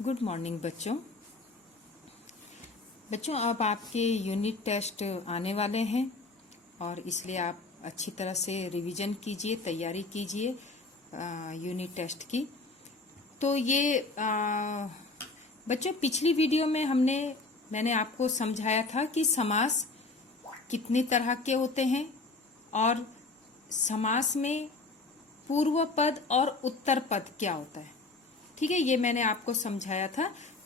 Good morning बच्चों। अब आपके यूनिट टेस्ट आने वाले हैं और इसलिए आप अच्छी तरह से रिवीजन कीजिए, तैयारी कीजिए यूनिट टेस्ट की। तो ये बच्चों, पिछली वीडियो में मैंने आपको समझाया था कि समास कितने तरह के होते हैं और समास में पूर्व पद और उत्तर पद क्या होता है। ठीक है, ये मैंने आपको समझाया था।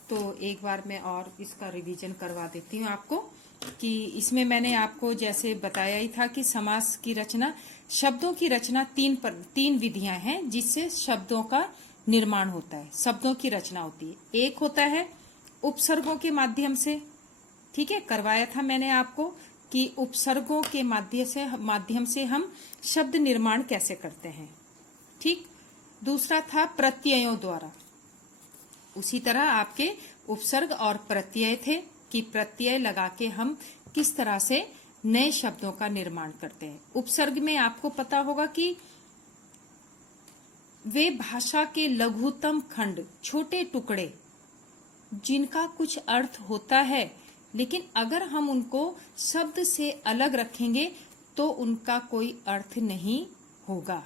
तो एक बार मैं और इसका रिवीजन करवा देती हूँ आपको कि इसमें मैंने आपको जैसे बताया ही था कि समास की रचना, शब्दों की रचना तीन विधियां हैं जिससे शब्दों का निर्माण होता है, शब्दों की रचना होती है। एक होता है उपसर्गों के माध्यम से। ठीक है, करवाया था मैंने आपको कि उपसर्गों के माध्यम से हम शब्द निर्माण कैसे करते हैं। ठीक, दूसरा था प्रत्ययों द्वारा। उसी तरह आपके उपसर्ग और प्रत्यय थे कि प्रत्यय लगा के हम किस तरह से नए शब्दों का निर्माण करते हैं। उपसर्ग में आपको पता होगा कि वे भाषा के लघुतम खंड, छोटे टुकड़े जिनका कुछ अर्थ होता है, लेकिन अगर हम उनको शब्द से अलग रखेंगे तो उनका कोई अर्थ नहीं होगा,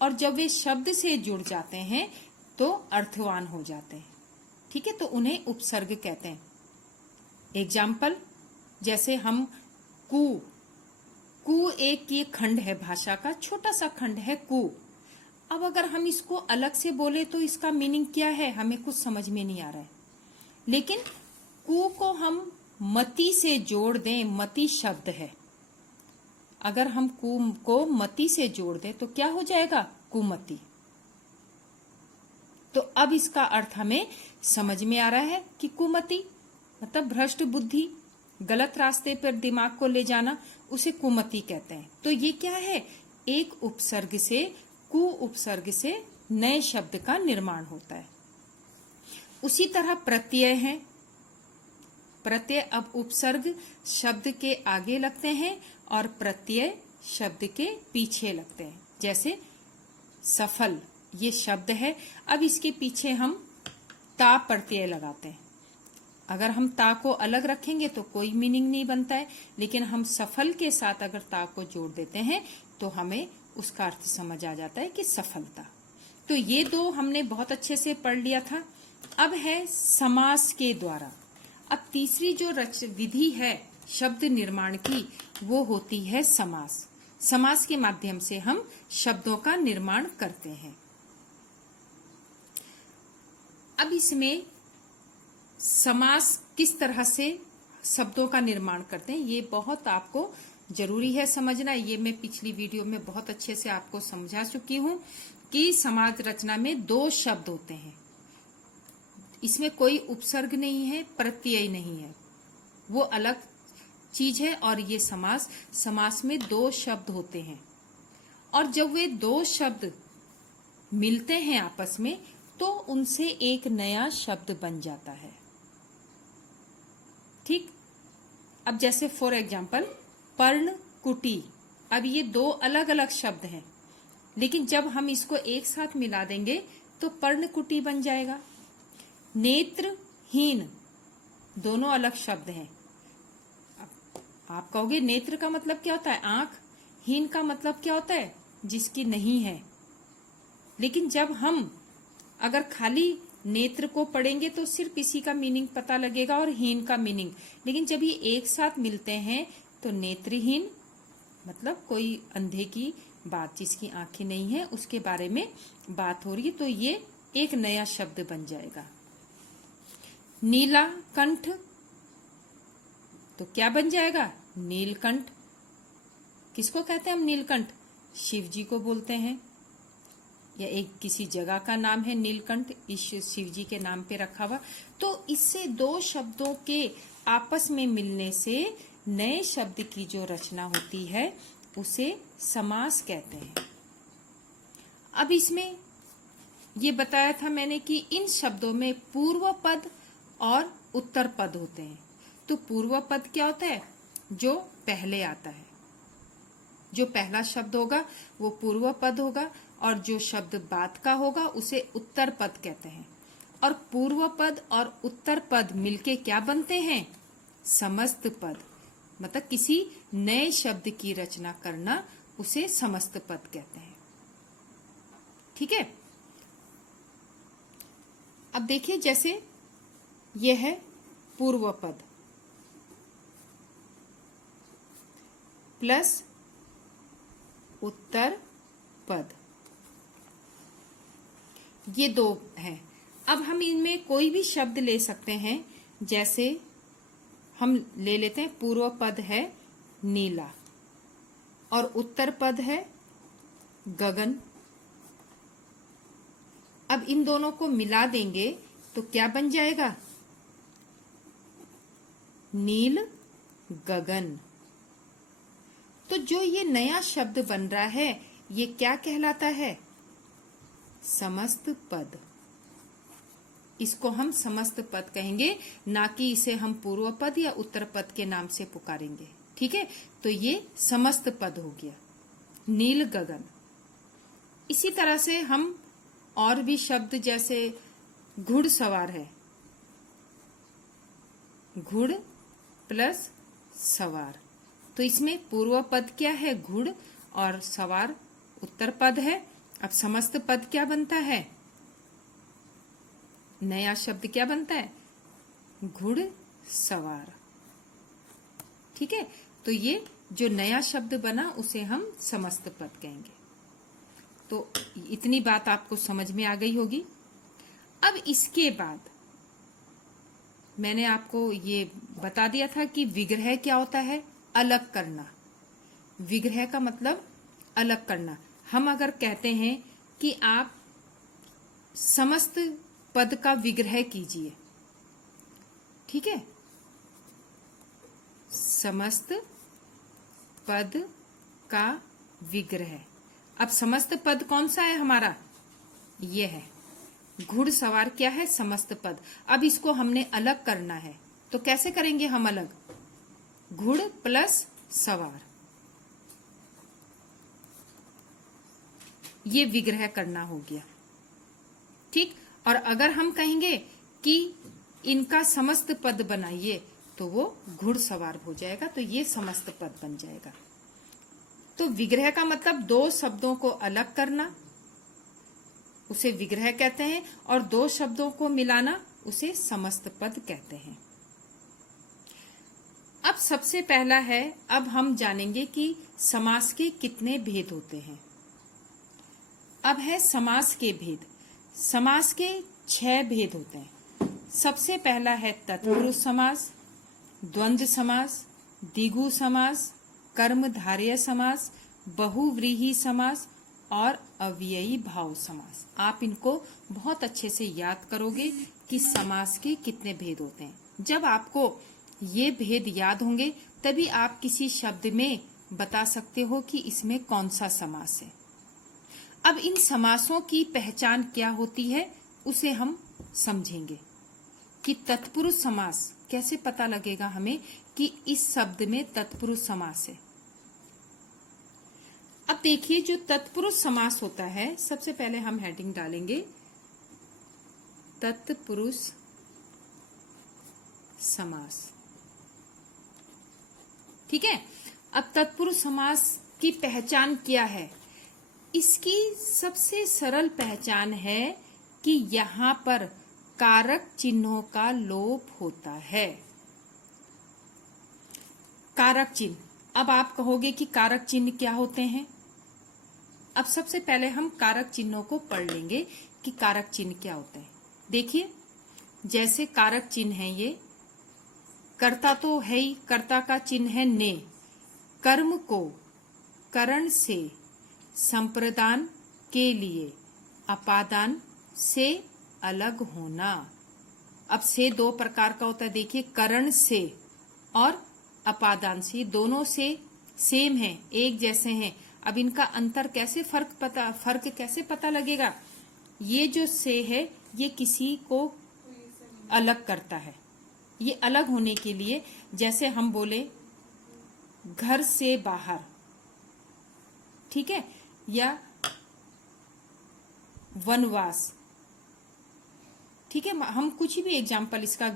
और जब वे शब्द से जुड़ जाते हैं तो अर्थवान हो जाते हैं। ठीक है, तो उन्हें उपसर्ग कहते हैं। एग्जाम्पल, जैसे हम कु एक ये खंड है, भाषा का छोटा सा खंड है कु। अब अगर हम इसको अलग से बोले तो इसका मीनिंग क्या है, हमें कुछ समझ में नहीं आ रहा है। लेकिन कु को हम मति से जोड़ दें, मति शब्द है, अगर हम कु को मति से जोड़ दें तो क्या हो जाएगा, कुमति। तो अब इसका अर्थ हमें समझ में आ रहा है कि कुमति मतलब भ्रष्ट बुद्धि, गलत रास्ते पर दिमाग को ले जाना, उसे कुमति कहते हैं। तो ये क्या है, एक उपसर्ग से, कु उपसर्ग से नए शब्द का निर्माण होता है। उसी तरह प्रत्यय है। प्रत्यय, अब उपसर्ग शब्द के आगे लगते हैं और प्रत्यय शब्द के पीछे लगते हैं। जैसे सफल, ये शब्द है, अब इसके पीछे हम ता प्रत्यय लगाते हैं। अगर हम ता को अलग रखेंगे तो कोई मीनिंग नहीं बनता है, लेकिन हम सफल के साथ अगर ता को जोड़ देते हैं तो हमें उसका अर्थ समझ आ जाता है कि सफलता। तो ये दो हमने बहुत अच्छे से पढ़ लिया था। अब है समास के द्वारा। अब तीसरी जो विधि है शब्द निर्माण की, वो होती है समास। समास के माध्यम से हम शब्दों का निर्माण करते हैं। अब इसमें समास किस तरह से शब्दों का निर्माण करते हैं, ये बहुत आपको जरूरी है समझना। ये मैं पिछली वीडियो में बहुत अच्छे से आपको समझा चुकी हूं कि समास रचना में दो शब्द होते हैं, इसमें कोई उपसर्ग नहीं है, प्रत्यय नहीं है, वो अलग चीज है। और ये समास में दो शब्द होते हैं, और जब वे दो शब्द मिलते हैं आपस में तो उनसे एक नया शब्द बन जाता है। ठीक, अब जैसे फॉर एग्जाम्पल पर्ण कुटी, अब ये दो अलग अलग शब्द हैं, लेकिन जब हम इसको एक साथ मिला देंगे तो पर्णकुटी बन जाएगा। नेत्रहीन, दोनों अलग शब्द हैं। आप कहोगे नेत्र का मतलब क्या होता है, आंख, हीन का मतलब क्या होता है, जिसकी नहीं है। लेकिन जब हम अगर खाली नेत्र को पढ़ेंगे तो सिर्फ इसी का मीनिंग पता लगेगा और हीन का मीनिंग, लेकिन जब ये एक साथ मिलते हैं तो नेत्रहीन मतलब कोई अंधे की बात, जिसकी आंखें नहीं है, उसके बारे में बात हो रही है, तो ये एक नया शब्द बन जाएगा। नीला कंठ, तो क्या बन जाएगा, नीलकंठ। किसको कहते हैं हम नीलकंठ, शिव जी को बोलते हैं, या एक किसी जगह का नाम है नीलकंठ, इस शिव जी के नाम पे रखा हुआ। तो इससे दो शब्दों के आपस में मिलने से नए शब्द की जो रचना होती है उसे समास कहते हैं। अब इसमें ये बताया था मैंने कि इन शब्दों में पूर्व पद और उत्तर पद होते हैं। तो पूर्व पद क्या होता है, जो पहले आता है, जो पहला शब्द होगा वो पूर्व पद होगा, और जो शब्द बाद का होगा उसे उत्तर पद कहते हैं। और पूर्व पद और उत्तर पद मिलके क्या बनते हैं? समस्त पद। मतलब किसी नए शब्द की रचना करना, उसे समस्त पद कहते हैं। ठीक है। अब देखिए, जैसे यह है पूर्व पद प्लस उत्तर पद, ये दो हैं। अब हम इनमें कोई भी शब्द ले सकते हैं। जैसे हम ले लेते हैं, पूर्व पद है नीला और उत्तर पद है गगन। अब इन दोनों को मिला देंगे तो क्या बन जाएगा? नील गगन। तो जो ये नया शब्द बन रहा है, ये क्या कहलाता है? समस्त पद। इसको हम समस्त पद कहेंगे, ना कि इसे हम पूर्व पद या उत्तर पद के नाम से पुकारेंगे। ठीक है। तो ये समस्त पद हो गया, नील गगन। इसी तरह से हम और भी शब्द, जैसे घुड़सवार है, घुड़ प्लस सवार, तो इसमें पूर्व पद क्या है? घुड़, और सवार उत्तर पद है। अब समस्त पद क्या बनता है? नया शब्द क्या बनता है? घुड़ सवार। ठीक है। तो ये जो नया शब्द बना, उसे हम समस्त पद कहेंगे। तो इतनी बात आपको समझ में आ गई होगी। अब इसके बाद मैंने आपको ये बता दिया था कि विग्रह क्या होता है? अलग करना। विग्रह का मतलब अलग करना। हम अगर कहते हैं कि आप समस्त पद का विग्रह कीजिए, ठीक है, समस्त पद का विग्रह। अब समस्त पद कौन सा है हमारा? ये है घुड़सवार। क्या है? समस्त पद। अब इसको हमने अलग करना है, तो कैसे करेंगे हम अलग? घुड़ प्लस सवार, ये विग्रह करना हो गया। ठीक। और अगर हम कहेंगे कि इनका समस्त पद बनाइए, तो वो घुड़सवार हो जाएगा, तो ये समस्त पद बन जाएगा। तो विग्रह का मतलब दो शब्दों को अलग करना, उसे विग्रह कहते हैं, और दो शब्दों को मिलाना, उसे समस्त पद कहते हैं। अब सबसे पहला है, अब हम जानेंगे कि समास के कितने भेद होते हैं। अब है समास के भेद। समास के 6 भेद होते हैं। सबसे पहला है तत्पुरुष समास, द्वंद्व समास, द्विगु समास, कर्मधारय समास, बहुव्रीहि समास और अव्ययी भाव समास। आप इनको बहुत अच्छे से याद करोगे कि समास के कितने भेद होते हैं। जब आपको ये भेद याद होंगे, तभी आप किसी शब्द में बता सकते हो कि इसमें कौन सा समास है। अब इन समासों की पहचान क्या होती है, उसे हम समझेंगे कि तत्पुरुष समास कैसे पता लगेगा हमें कि इस शब्द में तत्पुरुष समास है। अब देखिए, जो तत्पुरुष समास होता है, सबसे पहले हम हेडिंग डालेंगे तत्पुरुष समास। ठीक है। अब तत्पुरुष समास की पहचान क्या है? इसकी सबसे सरल पहचान है कि यहाँ पर कारक चिन्हों का लोप होता है। कारक चिन्ह। अब आप कहोगे कि कारक चिन्ह क्या होते हैं? अब सबसे पहले हम कारक चिन्हों को पढ़ लेंगे कि कारक चिन्ह क्या होते हैं। देखिए, जैसे कारक चिन्ह है, ये कर्ता तो है ही, कर्ता का चिन्ह है ने। कर्म को करण से संप्रदान के लिए अपादान से अलग होना। अब से 2 प्रकार का होता है। देखिए, करण से और अपादान से, दोनों से सेम है, एक जैसे हैं। अब इनका अंतर कैसे, फर्क कैसे पता लगेगा? ये जो से है, ये किसी को अलग करता है। ये अलग होने के लिए, जैसे हम बोले घर से बाहर, ठीक है, या वनवास, ठीक है, हम कुछ भी एग्जाम्पल इसका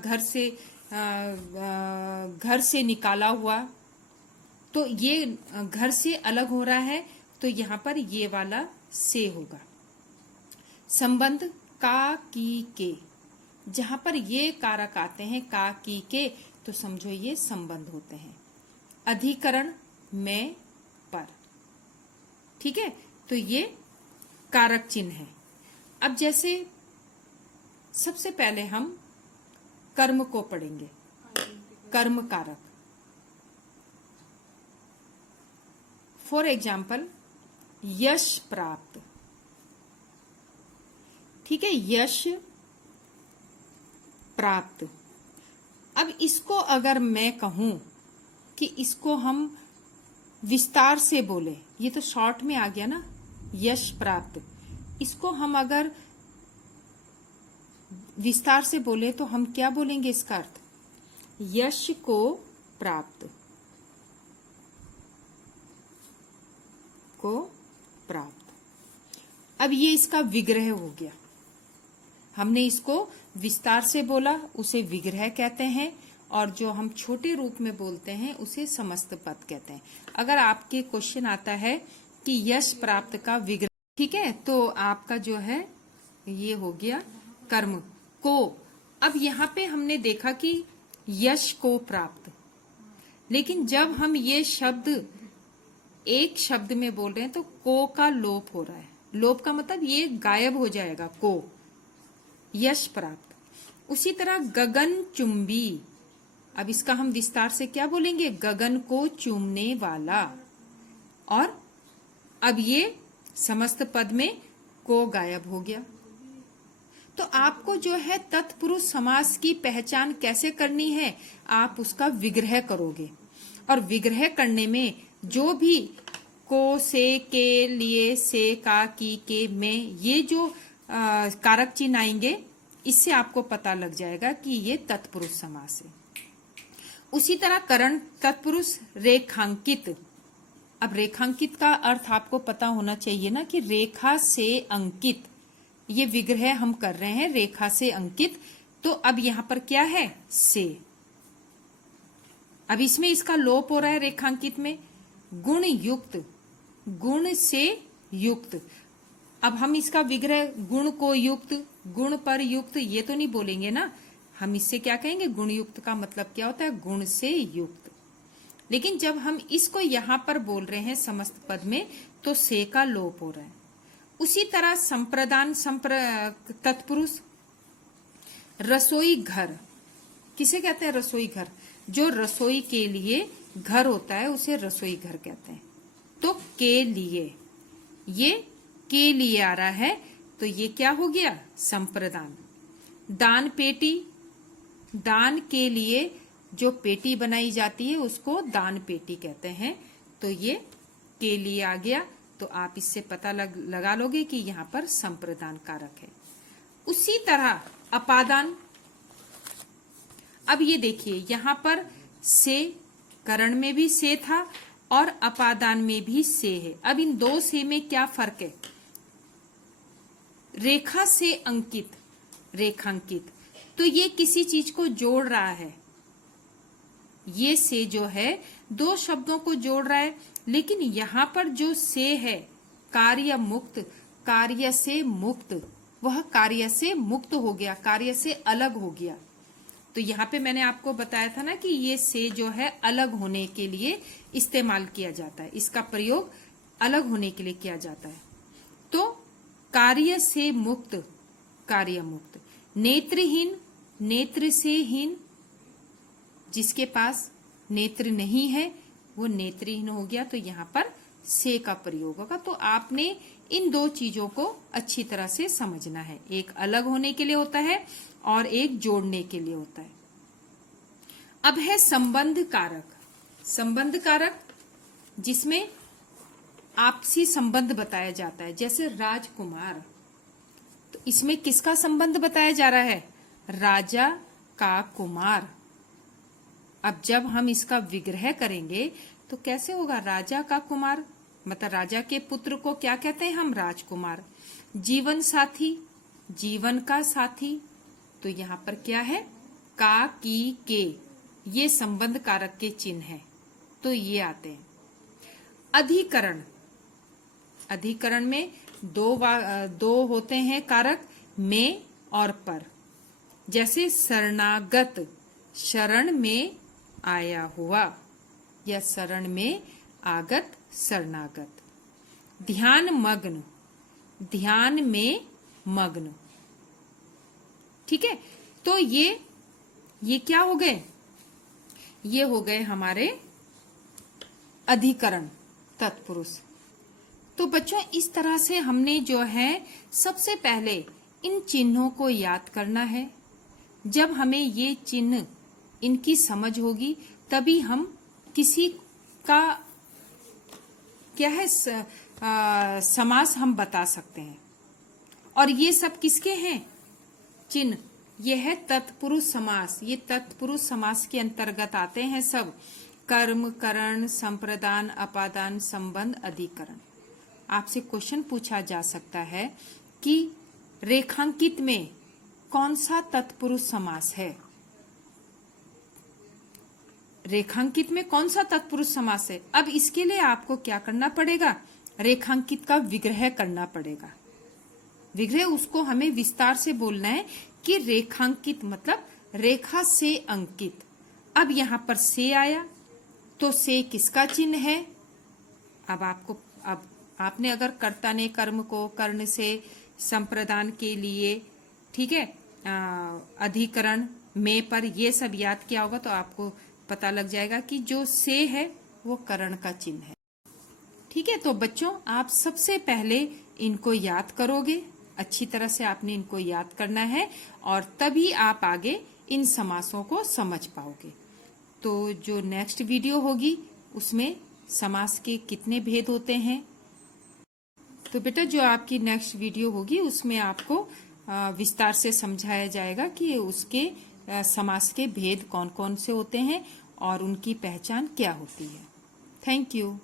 घर से निकाला हुआ, तो ये घर से अलग हो रहा है, तो यहाँ पर ये वाला से होगा। संबंध का की के, जहां पर ये कारक आते हैं का की के, तो समझो ये संबंध होते हैं। अधिकरण में पर, ठीक है, तो ये कारक चिन्ह है। अब जैसे सबसे पहले हम कर्म को पढ़ेंगे, कर्म कारक। फॉर एग्जाम्पल यश प्राप्त, ठीक है, यश प्राप्त। अब इसको अगर मैं कहूं कि इसको हम विस्तार से बोले, ये तो शॉर्ट में आ गया ना, यश प्राप्त। इसको हम अगर विस्तार से बोले तो हम क्या बोलेंगे इसका अर्थ? यश को प्राप्त, को प्राप्त। अब ये इसका विग्रह हो गया। हमने इसको विस्तार से बोला, उसे विग्रह कहते हैं, और जो हम छोटे रूप में बोलते हैं उसे समस्त पद कहते हैं। अगर आपके क्वेश्चन आता है कि यश प्राप्त का विग्रह, ठीक है, तो आपका जो है ये हो गया कर्म को। अब यहाँ पे हमने देखा कि यश को प्राप्त, लेकिन जब हम ये शब्द एक शब्द में बोल रहे हैं तो को का लोप हो रहा है। लोप का मतलब ये गायब हो जाएगा, को, यश प्राप्त। उसी तरह गगन चुंबी, अब इसका हम विस्तार से क्या बोलेंगे? गगन को चूमने वाला। और अब ये समस्त पद में को गायब हो गया। तो आपको जो है तत्पुरुष समास की पहचान कैसे करनी है? आप उसका विग्रह करोगे, और विग्रह करने में जो भी को, से, के, लिए, से, का, की, के, में, ये जो कारक चिन्ह आएंगे, इससे आपको पता लग जाएगा कि ये तत्पुरुष समास है। उसी तरह करण तत्पुरुष रेखांकित। अब रेखांकित का अर्थ आपको पता होना चाहिए ना, कि रेखा से अंकित, ये विग्रह हम कर रहे हैं, रेखा से अंकित। तो अब यहां पर क्या है? से। अब इसमें इसका लोप हो रहा है रेखांकित में। गुण युक्त, गुण से युक्त। अब हम इसका विग्रह गुण को युक्त, गुण पर युक्त, ये तो नहीं बोलेंगे ना। हम इससे क्या कहेंगे? गुण युक्त का मतलब क्या होता है? गुण से युक्त। लेकिन जब हम इसको यहां पर बोल रहे हैं समस्त पद में, तो से का लोप हो रहा है। उसी तरह संप्रदान तत्पुरुष। रसोई घर किसे कहते हैं? रसोई घर। जो रसोई के लिए घर होता है उसे रसोई घर कहते हैं। तो के लिए, ये के लिए आ रहा है, तो ये क्या हो गया? संप्रदान। दान पेटी, दान के लिए जो पेटी बनाई जाती है उसको दान पेटी कहते हैं। तो ये के लिए आ गया, तो आप इससे पता लगा लोगे कि यहाँ पर संप्रदान कारक है। उसी तरह अपादान। अब ये देखिए, यहाँ पर से, करण में भी से था और अपादान में भी से है। अब इन दो से में क्या फर्क है? रेखा से अंकित, रेखांकित, तो ये किसी चीज को जोड़ रहा है। ये से जो है दो शब्दों को जोड़ रहा है, लेकिन यहां पर जो से है कार्य मुक्त, कार्य से मुक्त, वह कार्य से मुक्त हो गया, कार्य से अलग हो गया। तो यहाँ पे मैंने आपको बताया था ना कि ये से जो है अलग होने के लिए इस्तेमाल किया जाता है, इसका प्रयोग अलग होने के लिए किया जाता है। तो कार्य से मुक्त, कार्य मुक्त। नेत्रहीन, नेत्र से हीन, जिसके पास नेत्र नहीं है वो नेत्रहीन हो गया। तो यहाँ पर से का प्रयोग होगा। तो आपने इन दो चीजों को अच्छी तरह से समझना है। एक अलग होने के लिए होता है और एक जोड़ने के लिए होता है। अब है संबंध कारक। संबंध कारक जिसमें आपसी संबंध बताया जाता है, जैसे राजकुमार। तो इसमें किसका संबंध बताया जा रहा है? राजा का कुमार। अब जब हम इसका विग्रह करेंगे तो कैसे होगा? राजा का कुमार, मतलब राजा के पुत्र को क्या कहते हैं हम? राजकुमार। जीवन साथी, जीवन का साथी, तो यहाँ पर क्या है, का, की, के, ये संबंध कारक के चिन्ह है, तो ये आते हैं। अधिकरण, अधिकरण में दो होते हैं कारक, में और पर। जैसे शरणागत, शरण में आया हुआ, या शरण में आगत, शरणागत। ध्यान मग्न, ध्यान में मग्न। ठीक है, तो ये क्या हो गए, ये हो गए हमारे अधिकरण तत्पुरुष। तो बच्चों इस तरह से हमने जो है सबसे पहले इन चिन्हों को याद करना है। जब हमें ये चिन्ह, इनकी समझ होगी, तभी हम किसी का क्या है समास हम बता सकते हैं। और ये सब किसके हैं चिन्ह, ये है तत्पुरुष समास। ये तत्पुरुष समास के अंतर्गत आते हैं सब, कर्म, करण, संप्रदान, अपादान, संबंध, अधिकरण। आपसे क्वेश्चन पूछा जा सकता है कि रेखांकित में कौन सा तत्पुरुष समास है, रेखांकित में कौन सा तत्पुरुष समास है। अब इसके लिए आपको क्या करना पड़ेगा, रेखांकित का विग्रह करना पड़ेगा। विग्रह उसको हमें विस्तार से बोलना है कि रेखांकित मतलब रेखा से अंकित। अब यहां पर से आया तो से किसका चिन्ह है। अब आपने अगर कर्ता ने कर्म को कर्ण से संप्रदान के लिए, ठीक है, अधिकरण में पर ये सब याद किया होगा तो आपको पता लग जाएगा कि जो से है वो करण का चिन्ह है। ठीक है, तो बच्चों आप सबसे पहले इनको याद करोगे, अच्छी तरह से आपने इनको याद करना है और तभी आप आगे इन समासों को समझ पाओगे। तो जो नेक्स्ट वीडियो होगी उसमें समास के कितने भेद होते हैं, तो बेटा जो आपकी नेक्स्ट वीडियो होगी उसमें आपको विस्तार से समझाया जाएगा कि उसके समास के भेद कौन कौन से होते हैं और उनकी पहचान क्या होती है। Thank you.